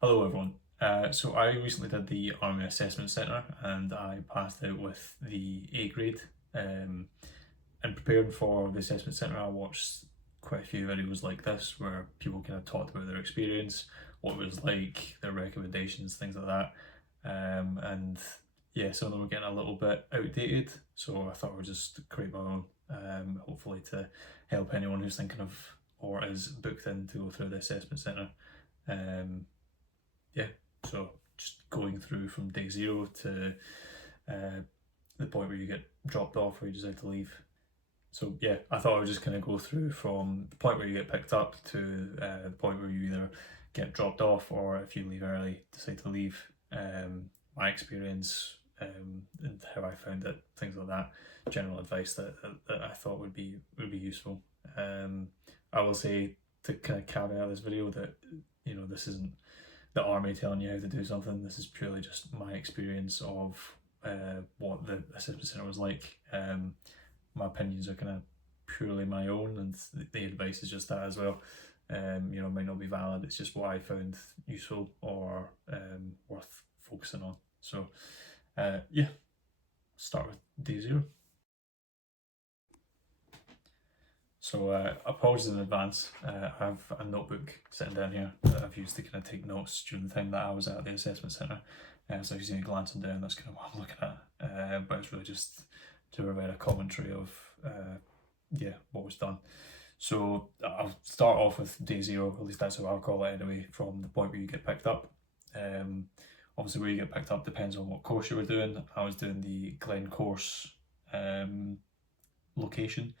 Hello everyone. So I recently did the Army Assessment Centre and I passed out with the A grade. In preparing for the Assessment Centre, I watched quite a few videos like this where people kind of talked about their experience, what it was like, their recommendations, things like that. And yeah, some of them were getting a little bit outdated, so I thought I would just create my own, hopefully to help anyone who's thinking of or is booked in to go through the Assessment Centre. Um, yeah, so just going through from day zero to uh, the point where you get dropped off or you decide to leave. So yeah, I thought I would just kind of go through from the point where you get picked up to the point where you either get dropped off or if you leave early, decide to leave. My experience and how I found it, things like that. General advice that I thought would be useful. I will say to kind of caveat this video that this isn't the army telling you how to do something. This is purely just my experience of what the assessment centre was like. My opinions are kind of purely my own, and the advice is just that as well. Might not be valid. It's just what I found useful or worth focusing on. So, yeah, start with day zero. So apologies in advance. I have a notebook sitting down here that I've used to kind of take notes during the time that I was at the assessment centre. So if you see me glancing down, that's kind of what I'm looking at. But it's really just to provide a commentary of what was done. So I'll start off with day zero, at least that's how I'll call it anyway, from the point where you get picked up. Obviously where you get picked up depends on what course you were doing. I was doing the glencourse location,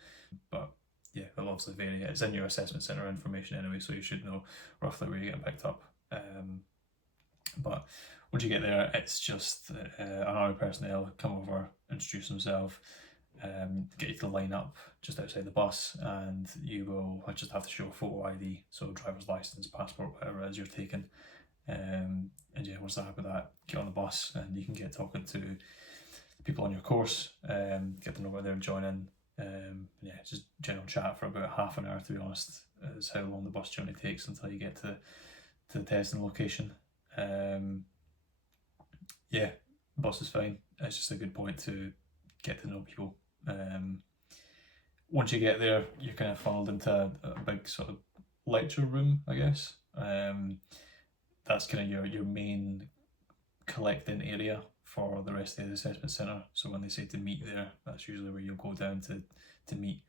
but yeah, it'll obviously vary. It's in your assessment centre information anyway, so you should know roughly where you're getting picked up. But once you get there, it's just an army personnel come over, introduce themselves, get you to line up just outside the bus, and you will just have to show a photo ID, so driver's license, passport, whatever it is you're taking. And yeah, once they're happy with that, get on the bus and you can get talking to people on your course, get to know where they're joining. Yeah, just general chat for about half an hour, to be honest, is how long the bus journey takes until you get to the testing location. Yeah, bus is fine. It's just a good point to get to know people. Once you get there, you're kind of funneled into a big sort of lecture room, I guess. That's kind of your main collecting area for the rest of the assessment centre. So when they say to meet there, that's usually where you'll go down to meet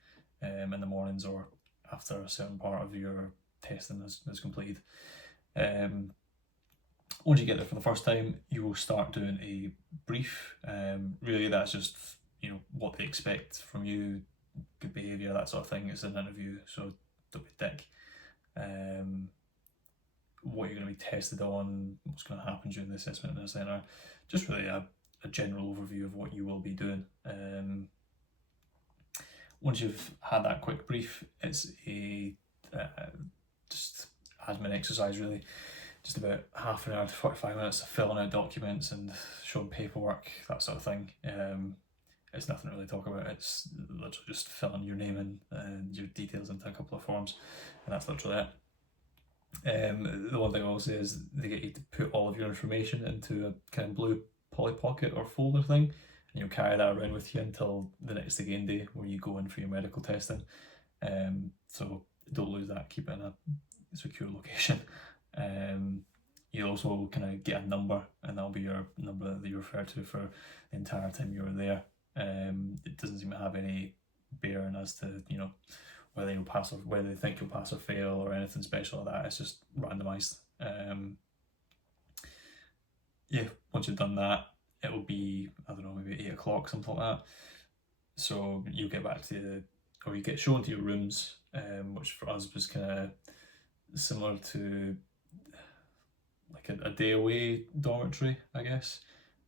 in the mornings or after a certain part of your testing is completed. Once you get there for the first time, you will start doing a brief. Really, that's just what they expect from you, good behaviour, that sort of thing. It's an interview, so don't be a dick. What you're going to be tested on, what's going to happen during the assessment centre, just really a general overview of what you will be doing. Once you've had that quick brief, it's a just admin exercise really, just about half an hour to 45 minutes of filling out documents and showing paperwork, that sort of thing. It's nothing to really talk about. It's literally just filling your name in and your details into a couple of forms, and that's literally it. The one thing I will say is they get you to put all of your information into a kind of blue Polly Pocket or folder thing, and you'll carry that around with you until the next again day where you go in for your medical testing. So don't lose that, keep it in a secure location. You'll also kind of get a number, and that'll be your number that you refer to for the entire time you were there. It doesn't seem to have any bearing as to whether you'll pass or whether they think you'll pass or fail or anything special like that. It's just randomised. Yeah, once you've done that, it will be, I don't know, maybe 8 o'clock, something like that. So you'll get back to, or you get shown to your rooms, which for us was kind of similar to like a day away dormitory, I guess.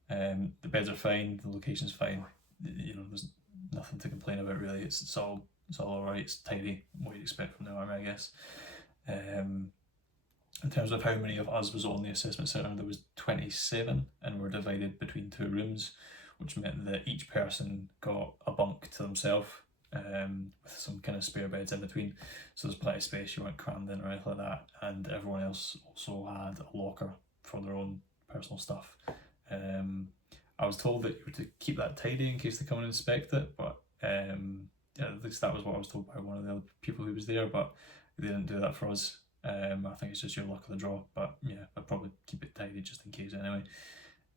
The beds are fine, the location's fine. There's nothing to complain about really. It's all alright. It's tidy, what you'd expect from the army, I guess. In terms of how many of us was on the assessment centre, there was 27, and we're divided between 2 rooms, which meant that each person got a bunk to themselves. with some kind of spare beds in between, so there's plenty of space, you weren't crammed in or anything like that, and everyone else also had a locker for their own personal stuff. I was told that you were to keep that tidy in case they come and inspect it, but yeah, at least that was what I was told by one of the other people who was there, but they didn't do that for us. I think it's just your luck of the draw, but yeah, I'd probably keep it tidy just in case anyway.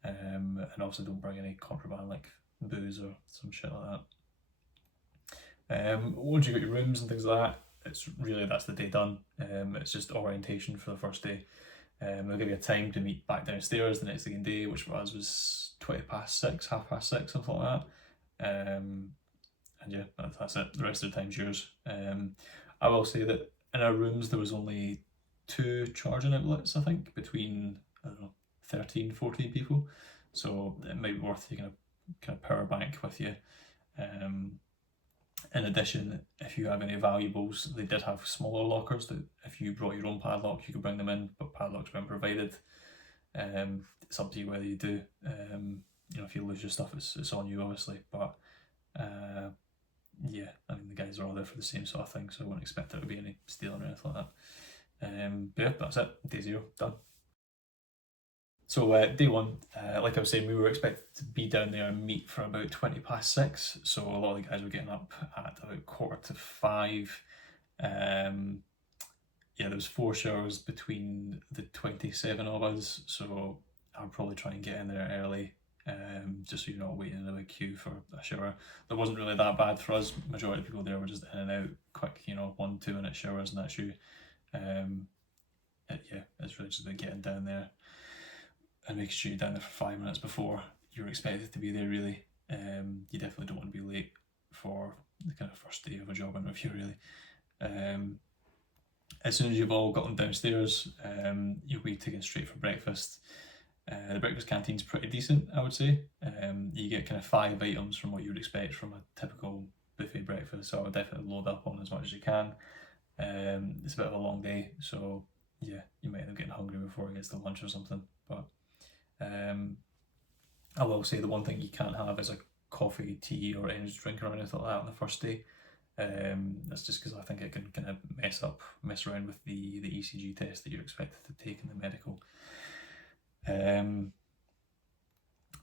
And also don't bring any contraband like booze or some shit like that. Once you got your rooms and things like that, that's the day done. It's just orientation for the first day. They'll give you a time to meet back downstairs the next day, which for us was 6:20, 6:30, something like that. And yeah, that's it. The rest of the time's yours. I will say that in our rooms there was only 2 charging outlets, I think, between, I don't know, 13, 14 people. So it might be worth taking a kind of power bank with you. In addition, if you have any valuables, they did have smaller lockers that if you brought your own padlock, you could bring them in, but padlocks weren't provided. It's up to you whether you do. If you lose your stuff, it's on you, obviously. But yeah, I mean, the guys are all there for the same sort of thing, so I wouldn't expect there to be any stealing or anything like that. But yeah, that's it. Day 0, done. So day 1, like I was saying, we were expected to be down there and meet for about 6:20. So a lot of the guys were getting up at about 4:45. Yeah, there was 4 showers between the 27 of us, so I'll probably try and get in there early, just so you're not waiting in a big queue for a shower. That wasn't really that bad for us. Majority of people there were just in and out, quick, 1-2 minute showers and that's you. Yeah, it's really just about getting down there and making sure you're down there for 5 minutes before you're expected to be there, really. You definitely don't want to be late for the kind of first day of a job interview, really. As soon as you've all gotten downstairs, you'll be taken straight for breakfast. The breakfast canteen's pretty decent, I would say. You get kind of 5 items from what you would expect from a typical buffet breakfast, so I would definitely load up on as much as you can. It's a bit of a long day, so yeah, you might end up getting hungry before it gets to lunch or something. But I will say the one thing you can't have is a coffee, tea, or energy drink or anything like that on the first day. That's just because I think it can kind of mess around with the ECG test that you're expected to take in the medical.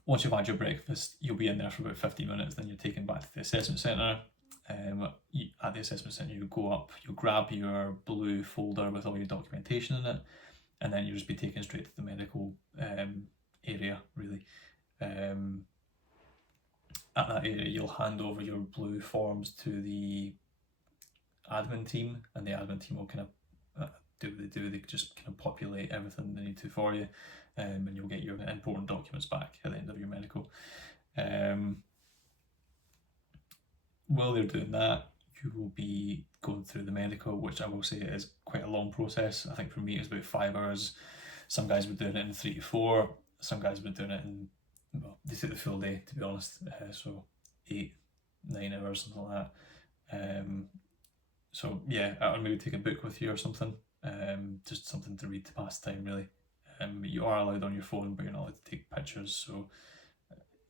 Once you've had your breakfast, you'll be in there for about 15 minutes, then you're taken back to the assessment centre. At the assessment centre, you go up, you'll grab your blue folder with all your documentation in it, and then you'll just be taken straight to the medical area, really. At that area, you'll hand over your blue forms to the admin team, and the admin team will kind of do what they do. They just kind of populate everything they need to for you, and you'll get your important documents back at the end of your medical. While they're doing that, you will be going through the medical, which I will say is quite a long process. I think for me it was about 5 hours. Some guys were doing it in 3 to 4. Some guys were doing it in, well, they took the full day, to be honest. So 8, 9 hours, something like that. So yeah, I would maybe take a book with you or something. Just something to read to pass time, really. You are allowed on your phone, but you're not allowed to take pictures. So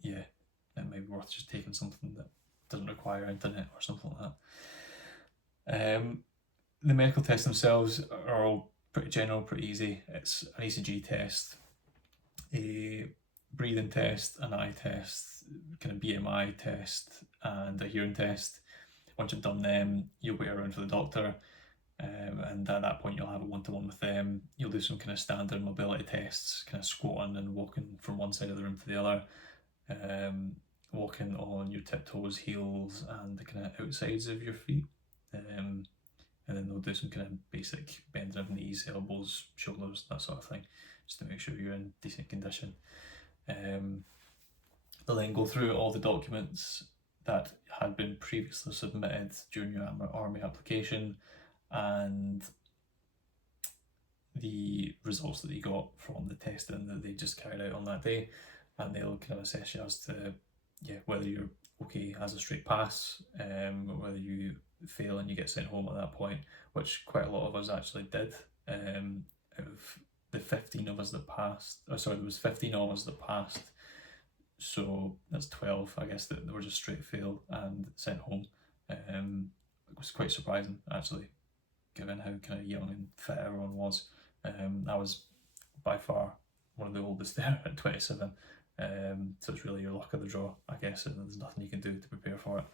yeah, it might be worth just taking something that doesn't require internet or something like that. The medical tests themselves are all pretty general, pretty easy. It's an ECG test, a breathing test, an eye test, kind of BMI test, and a hearing test. Once you've done them, you'll wait around for the doctor, and at that point you'll have a one-to-one with them. You'll do some kind of standard mobility tests, kind of squatting and walking from one side of the room to the other, walking on your tiptoes, heels, and the kind of outsides of your feet. And then they'll do some kind of basic bending of knees, elbows, shoulders, that sort of thing, just to make sure you're in decent condition. They'll then go through all the documents that had been previously submitted during your army application and the results that you got from the testing that they just carried out on that day, and they'll kind of assess you as to whether you're okay as a straight pass, whether you fail and you get sent home at that point, which quite a lot of us actually did. Out of the 15 of us that passed, there was 15 of us that passed, so that's 12, I guess, that were just straight fail and sent home. It was quite surprising actually, given how kind of young and fit everyone was. I was by far one of the oldest there at 27. So it's really your luck of the draw, I guess, and there's nothing you can do to prepare for it.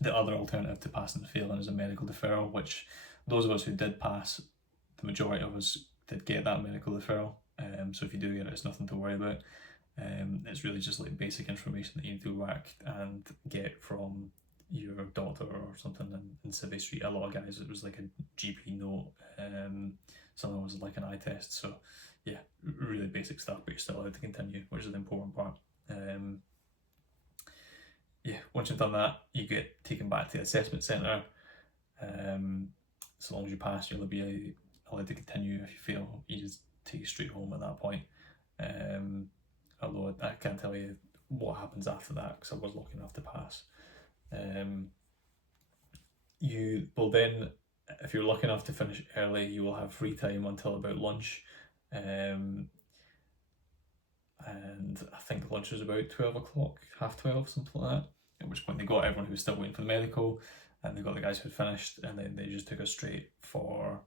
The other alternative to passing and failing is a medical deferral, which those of us who did pass, the majority of us did get that medical deferral. So if you do get it, it's nothing to worry about. It's really just like basic information that you need to go back and get from your doctor or something in Civvy Street. A lot of guys, it was like a GP note, some of it was like an eye test. So yeah, really basic stuff, but you're still allowed to continue, which is the important part. Yeah, once you've done that, you get taken back to the assessment centre. So long as you pass, you'll be allowed to continue. If you fail, you just take you straight home at that point. Although I can't tell you what happens after that, because I was lucky enough to pass. You will then, if you're lucky enough to finish early, you will have free time until about lunch. And I think lunch was about 12 o'clock, half 12, something like that. At which point they got everyone who was still waiting for the medical, and they got the guys who had finished, and then they just took us straight for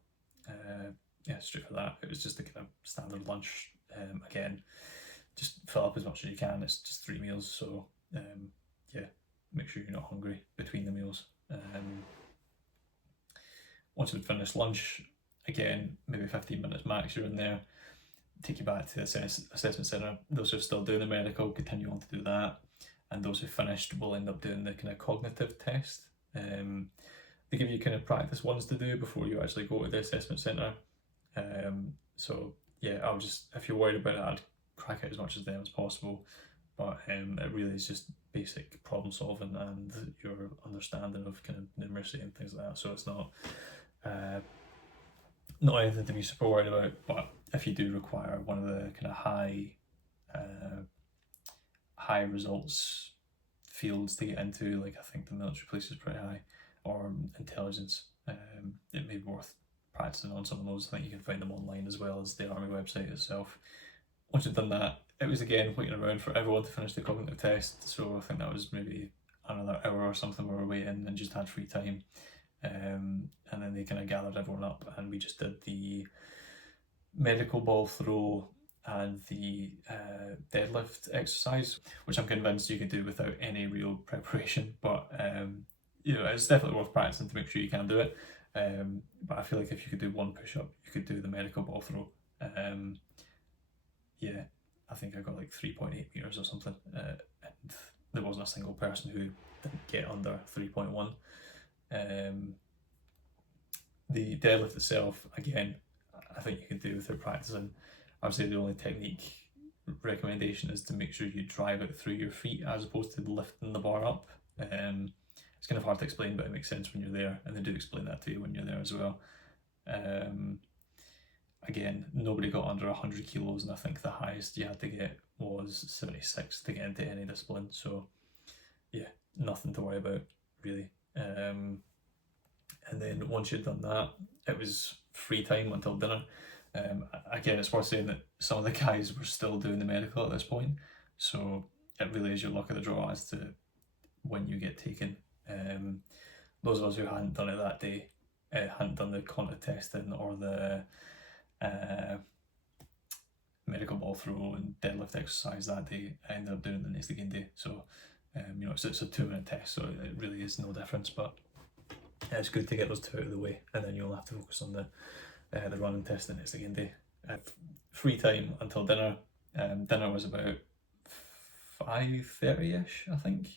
that. It was just a kind of standard lunch. Again, just fill up as much as you can. It's just 3 meals, so make sure you're not hungry between the meals. Once you've finished lunch, again, maybe 15 minutes max, you're in there. Take you back to the assessment centre. Those who are still doing the medical continue on to do that, and those who finished will end up doing the kind of cognitive test. They give you kind of practice ones to do before you actually go to the assessment centre. So yeah, I'll just, if you're worried about it, I'd crack out as much as them as possible. But it really is just basic problem solving and your understanding of kind of numeracy and things like that. So it's not anything to be super worried about. But if you do require one of the kind of high results fields to get into, like I think the military police is pretty high, or intelligence, it may be worth practicing on some of those. I think you can find them online as well as the Army website itself. Once you've done that, it was again waiting around for everyone to finish the cognitive test. So I think that was maybe another hour or something we were waiting and just had free time. And then they kind of gathered everyone up, and we just did the medical ball throw and the deadlift exercise, which I'm convinced you could do without any real preparation. But it's definitely worth practicing to make sure you can do it. But I feel like if you could do one push-up, you could do the medical ball throw. I think I got like 3.8 meters or something, and there wasn't a single person who didn't get under 3.1. The deadlift itself, again, I think you can do without practicing. I would say the only technique recommendation is to make sure you drive it through your feet as opposed to lifting the bar up. It's kind of hard to explain, but it makes sense when you're there, and they do explain that to you when you're there as well. Again, nobody got under 100 kilos, and I think the highest you had to get was 76 to get into any discipline. So yeah, nothing to worry about really. And then once you'd done that, it was free time until dinner. Again, it's worth saying that some of the guys were still doing the medical at this point, so it really is your luck of the draw as to when you get taken. Those of us who hadn't done it that day, hadn't done the cognitive testing or the medical ball throw and deadlift exercise that day, I ended up doing it the next again day. So it's a 2-minute test, so it really is no difference, but it's good to get those two out of the way, and then you'll have to focus on the running test the next again day. Free time until dinner. Dinner was about 5:30ish, I think.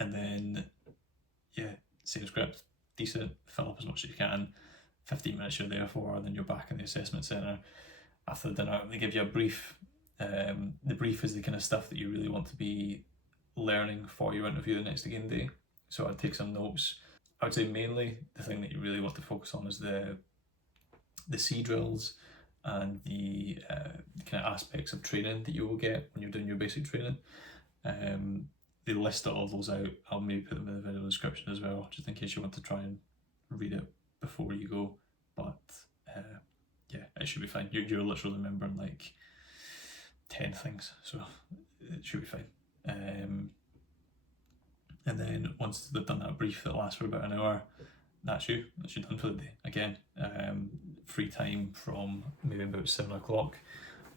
And then same script, decent, fill up as much as you can. 15 minutes you're there for, and then you're back in the assessment centre. After the dinner, they give you a brief. The brief is the kind of stuff that you really want to be learning for your interview the next again day. So I'd take some notes. I would say mainly the thing that you really want to focus on is the CDRILS and the kind of aspects of training that you will get when you're doing your basic training. They list all of those out. I'll maybe put them in the video description as well, just in case you want to try and read it before you go. But it should be fine. You're literally remembering like 10 things, so it should be fine. And then once they've done that brief that lasts for about an hour, that's you done for the day. Again, free time from maybe about 7 o'clock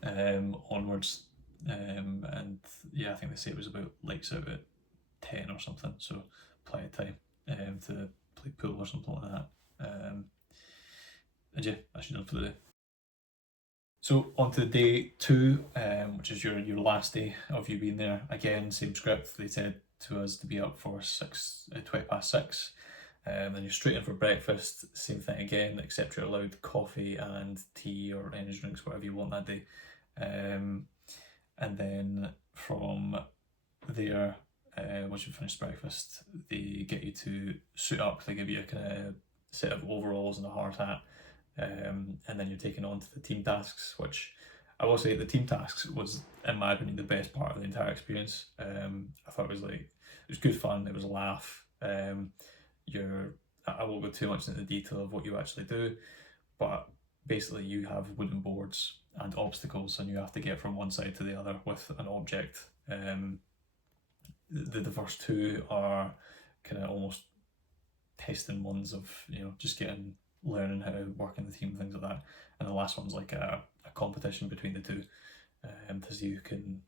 onwards. And yeah, I think they say it was about lights out at 10 or something, so plenty of time to play pool or something like that. And yeah, that's you done for the day. So on to day 2, which is your last day of you being there. Again, same script. They said to us to be up for 6:20. Then you're straight in for breakfast. Same thing again, except you're allowed coffee and tea or energy drinks, whatever you want that day. And then from there, once you've finished breakfast, they get you to suit up. They give you a kind of set of overalls and a hard hat. And then you're taken on to the team tasks, which I will say the team tasks was, in my opinion, the best part of the entire experience. I thought it was good fun. It was a laugh. I won't go too much into the detail of what you actually do, but basically you have wooden boards and obstacles, and you have to get from one side to the other with an object. The first 2 are kind of almost testing ones of just learning how to work in the team, things like that, and the last one's like a competition between the 2 to see who can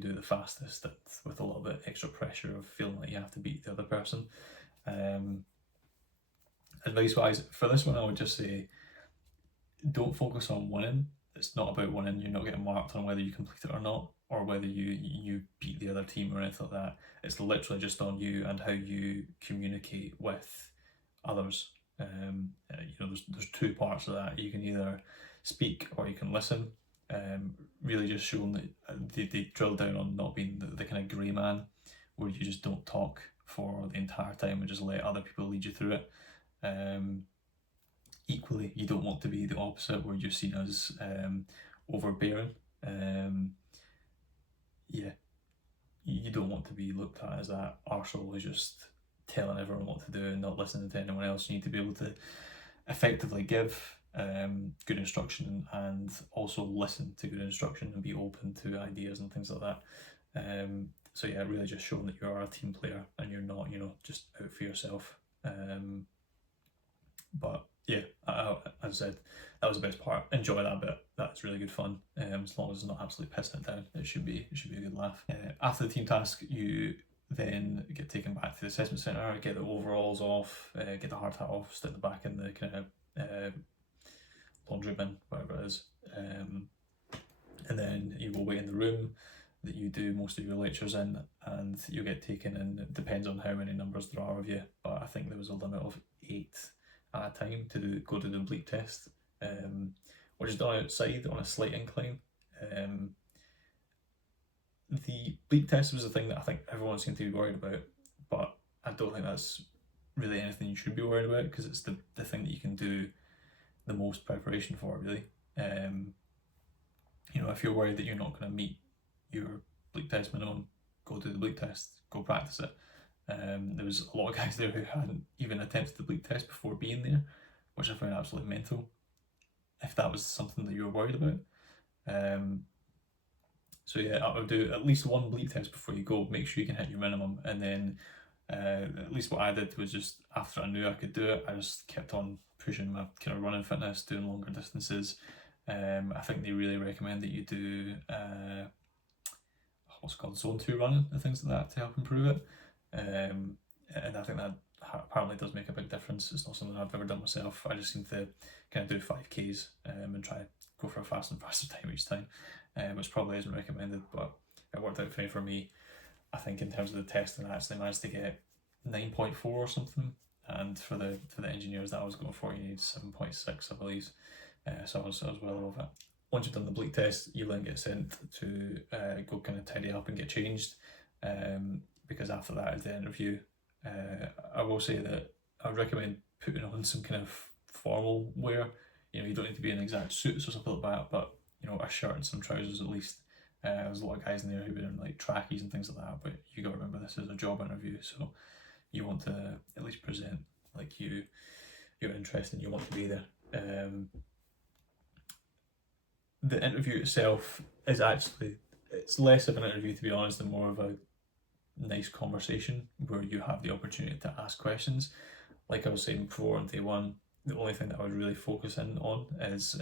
do the fastest, with a little bit extra pressure of feeling like you have to beat the other person. Advice wise for this one, I would just say don't focus on winning. It's not about winning. You're not getting marked on whether you complete it or not, or whether you beat the other team or anything like that. It's literally just on you and how you communicate with others. There's 2 parts of that. You can either speak or you can listen. Really just showing that they drill down on not being the kind of grey man, where you just don't talk for the entire time and just let other people lead you through it. Equally, you don't want to be the opposite, where you're seen as overbearing. You don't want to be looked at as that arsehole who's just telling everyone what to do and not listening to anyone else. You need to be able to effectively give good instruction and also listen to good instruction and be open to ideas and things like that. So yeah, really just showing that you are a team player and you're not, just out for yourself. But yeah, as I said, that was the best part. Enjoy that bit. That's really good fun. As long as it's not absolutely pissing it down, it should be a good laugh. After the team task, you then get taken back to the assessment centre, get the overalls off, get the hard hat off, stick the back in the kind of laundry bin, whatever it is, and then you will wait in the room that you do most of your lectures in, and you get taken in. It depends on how many numbers there are of you, but I think there was a limit of 8 at a time to go to the bleep test, which is done outside on a slight incline. The bleep test was the thing that I think everyone seemed to be worried about, but I don't think that's really anything you should be worried about, because it's the thing that you can do the most preparation for, really. If you're worried that you're not going to meet your bleep test minimum, go do the bleep test, go practice it. There was a lot of guys there who hadn't even attempted the bleep test before being there, which I found absolutely mental, if that was something that you were worried about. So yeah, I would do at least one bleep test before you go, make sure you can hit your minimum, and then at least what I did was, just after I knew I could do it, I just kept on pushing my kind of running fitness, doing longer distances. I think they really recommend that you do what's called zone 2 running and things like that to help improve it. And I think that apparently does make a big difference. It's not something I've ever done myself. I just seem to kind of do 5Ks and try to go for a faster and faster time each time, which probably isn't recommended, but it worked out fine for me. I think in terms of the testing, I actually managed to get 9.4 or something, and for the engineers that I was going for, you need 7.6, I believe. So I was well over it. Once you've done the bleep test, you then get sent to go kind of tidy up and get changed, because after that is the interview. I will say that I recommend putting on some kind of formal wear. You don't need to be in exact suits or something like that, but a shirt and some trousers at least. There's a lot of guys in there who've been in like trackies and things like that, but you got to remember this is a job interview, so you want to at least present like you're interested and you want to be there. The interview itself is it's less of an interview, to be honest, and more of a nice conversation where you have the opportunity to ask questions. Like I was saying before on day one, the only thing that I would really focus in on is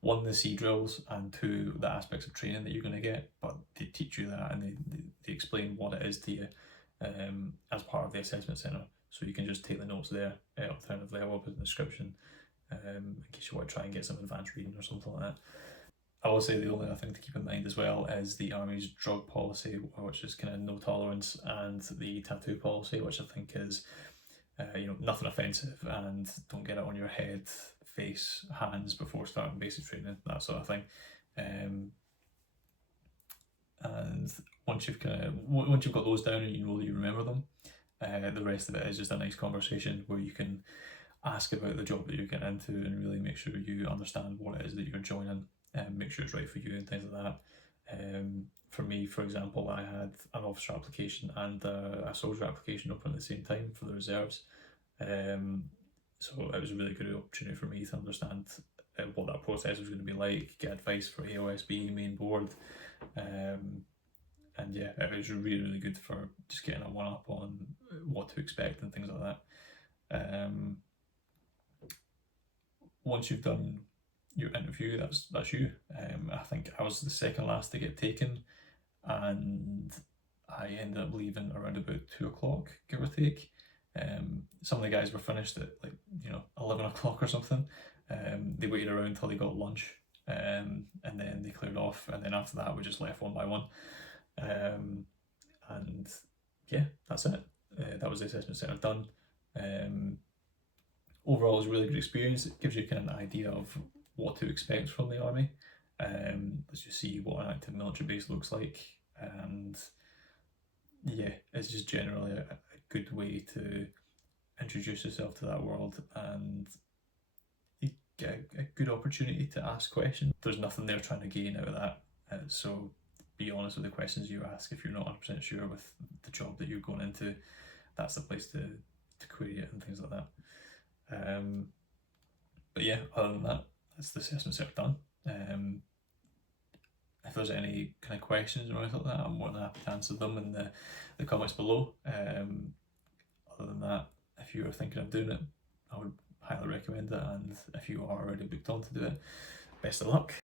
one, the CDRILS, and two, the aspects of training that you're going to get. But they teach you that, and they explain what it is to you as part of the assessment centre. So you can just take the notes there. Alternatively, I will put in the description in case you want to try and get some advanced reading or something like that. I will say the only other thing to keep in mind as well is the Army's drug policy, which is kind of no tolerance, and the tattoo policy, which I think is nothing offensive, and don't get it on your head, face, hands before starting basic training, that sort of thing. And once you've got those down and you know that you remember them, the rest of it is just a nice conversation where you can ask about the job that you're getting into and really make sure you understand what it is that you're joining and make sure it's right for you and things like that. For me, for example, I had an officer application and a soldier application open at the same time for the reserves. So it was a really good opportunity for me to understand what that process was going to be like, get advice for AOSB, main board, and yeah, it was really, really good for just getting a one-up on what to expect and things like that. Once you've done your interview, that's you. I think I was the second last to get taken, and I ended up leaving around about 2 o'clock, give or take. Some of the guys were finished at 11 o'clock or something. They waited around till they got lunch, and then they cleared off, and then after that we just left one by one. And yeah, that's it. That was the assessment centre done. Overall, it was a really good experience. It gives you kind of an idea of what to expect from the Army. Let's just see what an active military base looks like, and yeah, it's just generally a good way to introduce yourself to that world, and you get a good opportunity to ask questions. There's nothing they're trying to gain out of that, so be honest with the questions you ask. If you're not 100% sure with the job that you're going into, that's the place to query it and things like that. But yeah, other than that, that's the assessment set done. If there's any kind of questions or anything like that, I'm more than happy to answer them in the comments below. Other than that, if you are thinking of doing it, I would highly recommend it, and if you are already booked on to do it, best of luck.